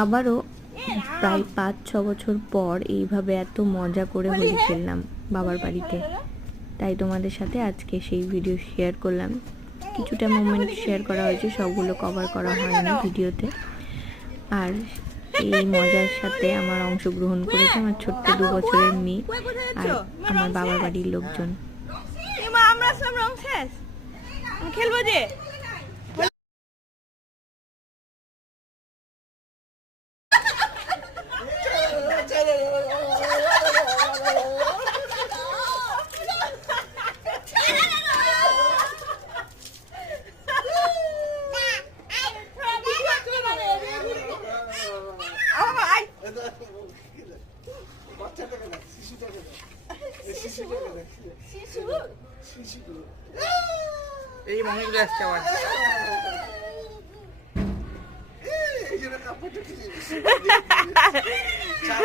আবারও প্রায় 5-6 বছর পর এইভাবে এত মজা করে হোলি খেললাম বাবার বাড়িতে। তাই তোমাদের সাথে আজকে সেই ভিডিও শেয়ার করলাম। কিছুটা মোমেন্ট শেয়ার করা হয়েছে, সবগুলো কভার করা হয়নি ভিডিওতে। আর এই মজার সাথে আমার অংশগ্রহণ করেছে আমার ছোট্ট 2 বছরের মেয়ে আর আমার বাবার বাড়ির লোকজন। খেলবো যে এই মনেগুলো আসছে আবার